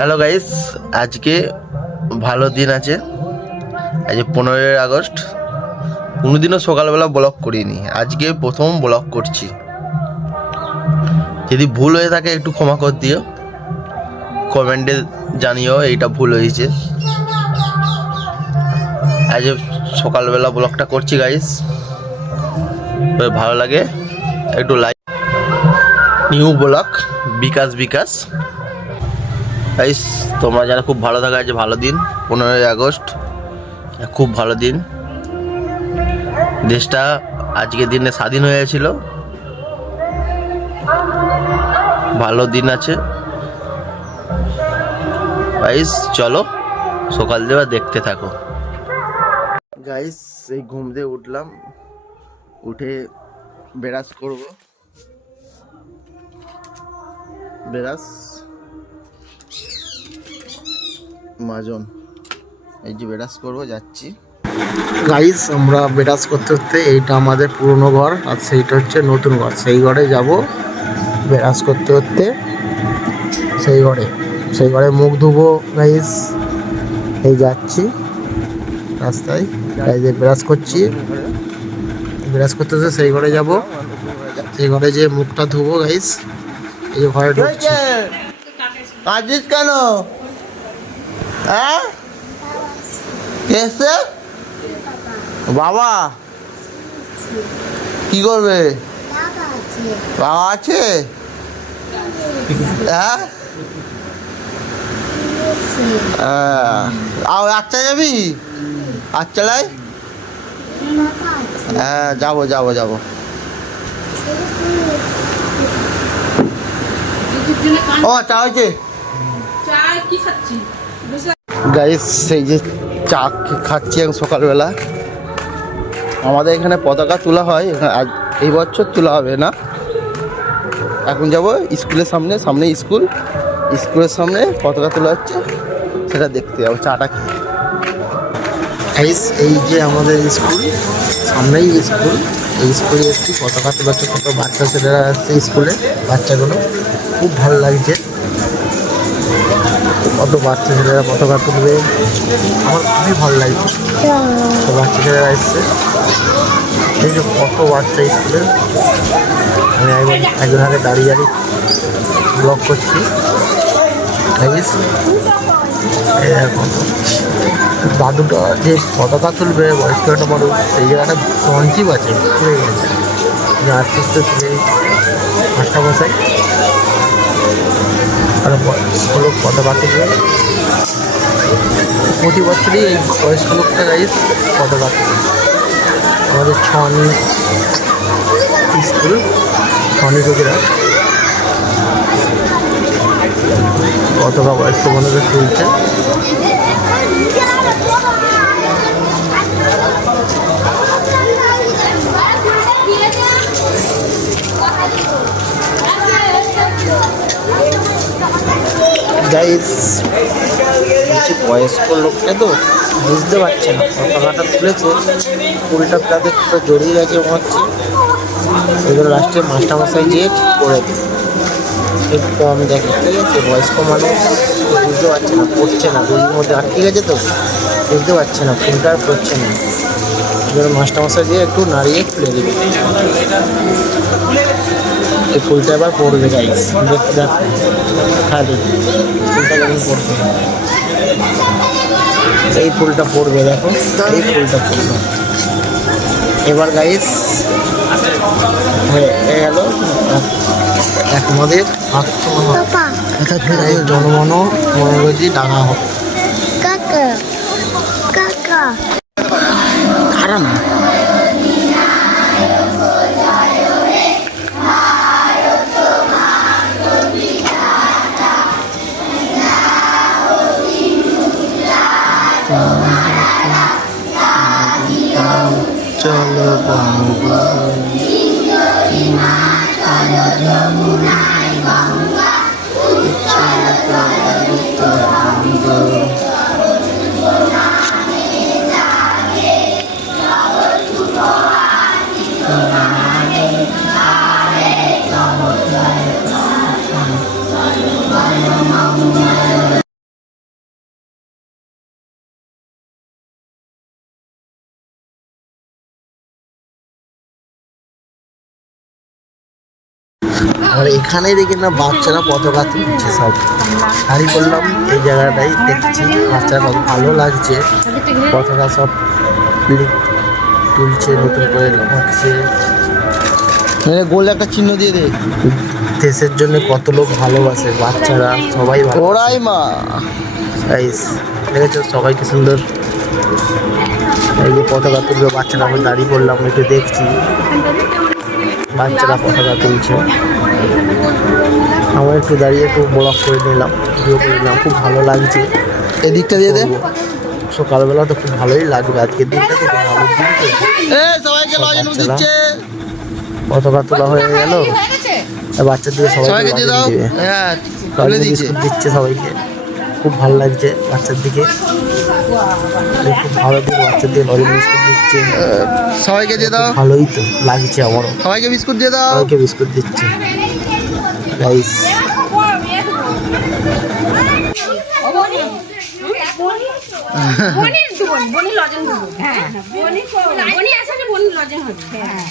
Hello guys, আজকে ভালো দিন আছে। আজ 15ই আগস্ট। কোনোদিনও সকালবেলা ব্লগ করিনি, আজকে প্রথম ব্লগ করছি। যদি ভুল হয়ে থাকে একটু ক্ষমা করে দিও, কমেন্টে জানিও এইটা ভুল হয়েছে। আজ সকালবেলা ব্লগটা করছি গাইস, ভালো লাগে একটু লাইক। নিউ ব্লগ বিকাশ বিকাশ গাইস, তোমরা যারা খুব ভালো থাকা, আজ ভালো দিন 15ই আগস্ট, খুব ভালো দিন। দেশটা আজকের দিনে স্বাধীন হয়েছিল, ভালো দিন আছে গাইস। চলো সকাল দেওয়া দেখতে থাকো গাইস। এই ঘুম দিয়ে উঠলাম, উঠে ব্রাশ করব, ব্রাশ মাজন, এই যে ব্রাশ করবো যাচ্ছি গাইস। আমরা ব্রাশ করতে করতে, এইটা আমাদের পুরনো ঘর আর সেইটা হচ্ছে নতুন ঘর, সেই ঘরে যাব ব্রাশ করতে করতে। সেই ঘরে মুখ ধুবো গাইস। এই যাচ্ছি রাস্তায়, এই যে ব্রাশ করছি, ব্রাশ করতে করতে সেই ঘরে যাব, সেই ঘরে যে মুখটা ধুবো গাইস। এই যে ঘরে ঢুকছি। কাঁদিস কেন? হ্যাঁ এসে বাবা কি করবে? বাবা আছে? হ্যাঁ আচ্ছা যাবি? আচ্ছা লাই, হ্যাঁ যাবো যাবো যাবো। ও চা হয়েছে গাইস। সেই যে চা খাচ্ছি এখন সকালবেলা। আমাদের এখানে পতাকা তোলা হয়, আজ এই বছর তোলা হবে না। এখন যাব স্কুলের সামনে স্কুলের সামনে পতাকা তোলা হচ্ছে, সেটা দেখতে যাবো চাটা খেয়ে। গাইস এই যে আমাদের স্কুল, সামনেই স্কুল। এই স্কুলে এসেছি, পতাকা তোলা হচ্ছে, কত বাচ্চা ছেলেরা আসছে স্কুলে, বাচ্চাগুলো খুব ভালো লাগছে। কত বাচ্চা ছেলেরা পতাকা তুলবে, আমার খুবই ভালো লাগছে। তো বাচ্চা ছেলেরা এসছে, এই যে কত বাচ্চা স্কুলে। আমি একজন আগে দাঁড়িয়ে ব্লগ করছি। দাদুটা যে পতাকা তুলবে, বয়স্ক একটা মানুষ, সেই জায়গাটা পঞ্চিপ আছে, পড়ে গেছে। আস্তে আস্তে তুলে মাস্টার মশাই আর বয়স্ক লোক পতাকা তুলবে। প্রতি বছরই এই বয়স্ক লোকটা গাইস পতাকা তুলবে। আমাদের ছনি স্কুল, ছনি গুজরাট, পতাকা বয়স্ক মানুষের তুলছে। গাইস বয়স্ক লোকটা তো বুঝতে পারছে না, পতাকাটা তুলেছে ফুলটা তাদের তো জড়িয়ে গেছে মনে হচ্ছে। সেগুলো লাস্টে মাস্টারমশাই যেয়ে ঠিক করে দেয়, একটু কম দেখে, ঠিক আছে। বয়স্ক মানুষ বুঝতে পারছে না, পড়ছে না, বইয়ের মধ্যে আটকে গেছে তো বুঝতে পারছে না, ফুলটা আর পড়ছে না। এবার মাস্টারমশাই দিয়ে একটু নাড়িয়ে খুলে দেবে, এই ফুলটা এবার পড়বে গাইস। দেখতে দেখো, হ্যাঁ দেখি ফুলটা কেমন পড়বে। এই ফুলটা পড়বে, দেখো এই ফুলটা পড়বে এবার গাইস। হয়ে গেল আমাদের জনমন মনোরোজি ডাঙা হোক। দাঁড়া না, চলো আর এখানে দেখি না বাচ্চারা পতাকা তুলছে সব। দাঁড়িয়ে পড়লাম এই জায়গাটাই, দেখছি বাচ্চারা কত ভালো লাগছে, পতাকা সব তুলছে, নতুন করে রাখছে। গোল একটা চিহ্ন দিয়ে দে। দেশের জন্য কত লোক ভালোবাসে, বাচ্চারা সবাই ওরাই মা গাইস দেখেছো সবাইকে সুন্দর এই যে পতাকা তুলবে বাচ্চারা। আমি দাঁড়িয়ে পড়লাম একটু দেখছি বাচ্চারা পতাকা তুলছে। আমার একটু দাঁড়িয়ে একটু ব্লগ করে নিলাম, ভিডিও করে নিলাম, খুব ভালো লাগছে। এদিকটা দিয়ে দে। সকালবেলা তো খুব ভালোই লাগবে, আজকের দিনটা তো খুব ভালো দিন। পতাকা তোলা হয়ে গেল, বাচ্চাদের সবাইকে বিস্কুট দিচ্ছে সবাইকে, খুব ভালো লাগছে বাচ্চার দিকে, খুব ভালো দিকে বাচ্চাদের লজেন্স বিস্কুট দিচ্ছে সবাইকে দিয়ে দাও। ভালোই তো লাগছে আমারও, সবাইকে বিস্কুট দিয়ে দাও, সবাইকে বিস্কুট দিচ্ছে গাইস। বনি লজেন দেবো, হ্যাঁ বনি আসলে বনি লজেন হচ্ছে, হ্যাঁ।